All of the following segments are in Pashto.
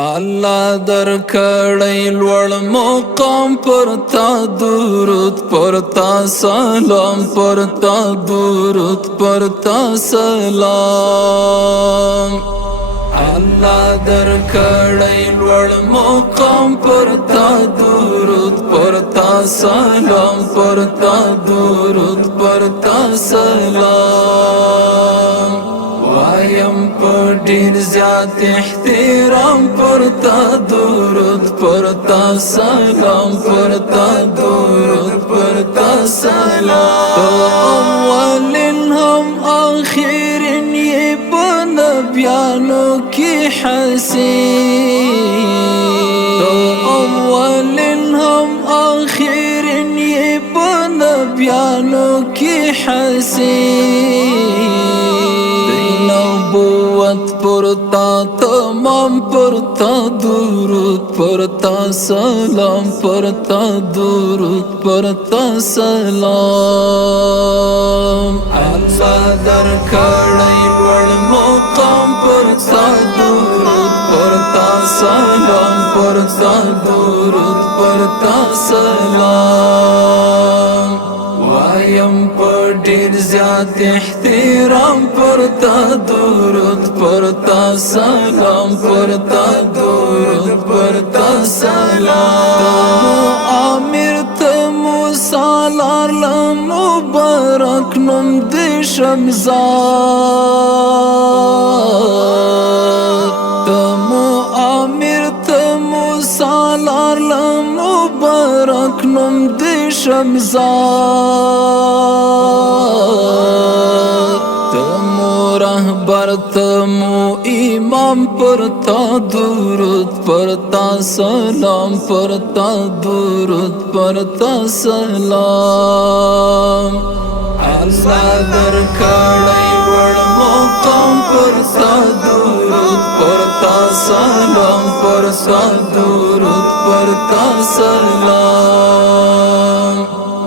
الله درکړی لوړ مقام پرتا درود پرتا سلام پرتا درود پرتا سلام الله درکړی لوړ مقام پرتا درود پرتا سلام پرتا درود پرتا سلام وایم پر ډیر زیات احترام پرتا درود پرتا سلام پرتا درود پرتا سلام تو اولین هم آخرین یہ بنبیانو کی حسین تو اولین هم آخرین یہ بنبیانو کی حسین نبوت پرتا تمام پرتا درود پرتا سلام پرتا درود پرتا سلام الله درکړی لوړ مقام پرتا درود پرتا سلام پرتا درود پرتا سلام وایم پر ډیر زیات احترام پرتا درود پرتا سلام پرتا درود پرتا سلام امیر تمو سالار مبارک نم د شمزاد تمو امیر تمو سالار مبارک نم د شمزاد تمو رهبر تمو امام پرتا درود پرتا سلام پرتا درود پرتا سلام الله درکړی لوړ مقام پرتا درود پرتا سلام پرتا درود پرتا سلام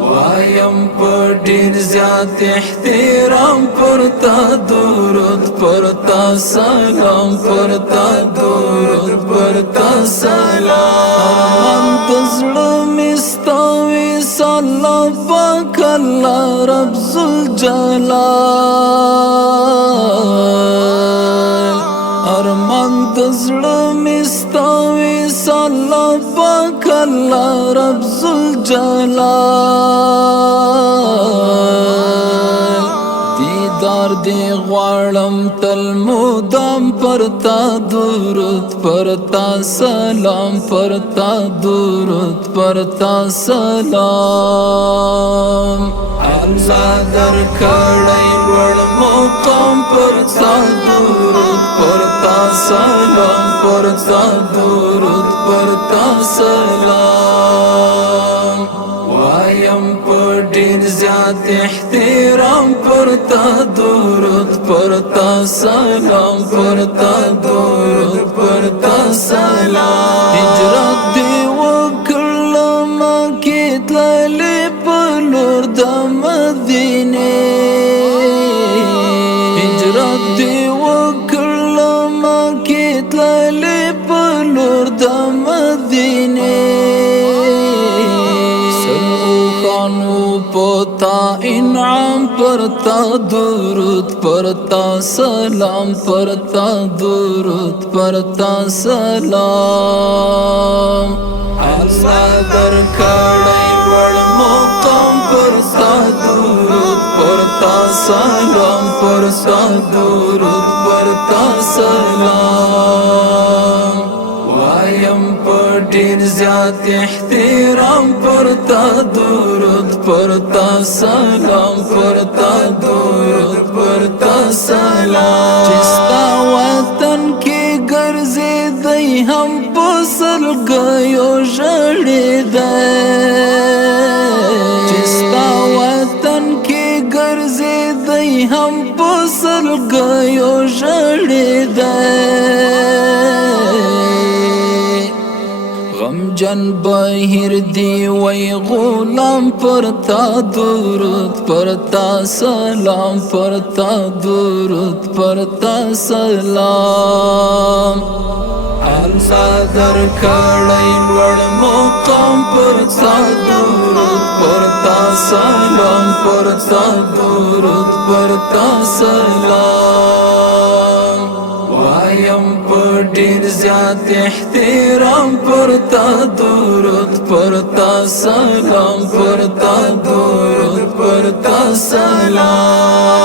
وایم پر ډیر زیات احترام پرتا درود پرتا سلام پرتا درود پرتا سلام تزړه مستوي الله پاک الله رب ذوالجلال ارمان تزړه مستوي الله پاک الله رب ذوالجلال دیدار دی غواړم تل مدام پرتا درود پرتا سلام پرتا درود پرتا سلام الله درکړی لوړ مقام پرتا درود پرتا سلام پرتا درود پرتا سلام وایم پر ډیر زیات احترام پرتا درود پرتا سلام پرتا درود پرتا سلام هجرت دی وکړم کې تللې په لور د مدینه هجرت دی وکړم کې تللې په لور د مدینه پتا انعام پرتا درود پرتا سلام پرتا درود پرتا سلام الله درکړی لوړ مقام پرتا درود پرتا سلام پرتا درود پرتا سلام وایم پر ډیر زیات احترام پرتا درود پرتا سلام پرتا درود پرتا سلام چستا وطن کې ګرځېدی هم په سلګیو ژړېدی چستا وطن کې ګرځېدی هم په سلګیو ژړېدی غمجن بهر دی وی غلام پرتا درود پرتا سلام پرتا درود پرتا سلام الله در کړی لوړ مقام پر تا درود پر تا سلام پر تا درود پر تا سلام وایم په ډیر زیات احترام پر تا درود پر تا سلام پر تا درود پر تا سلام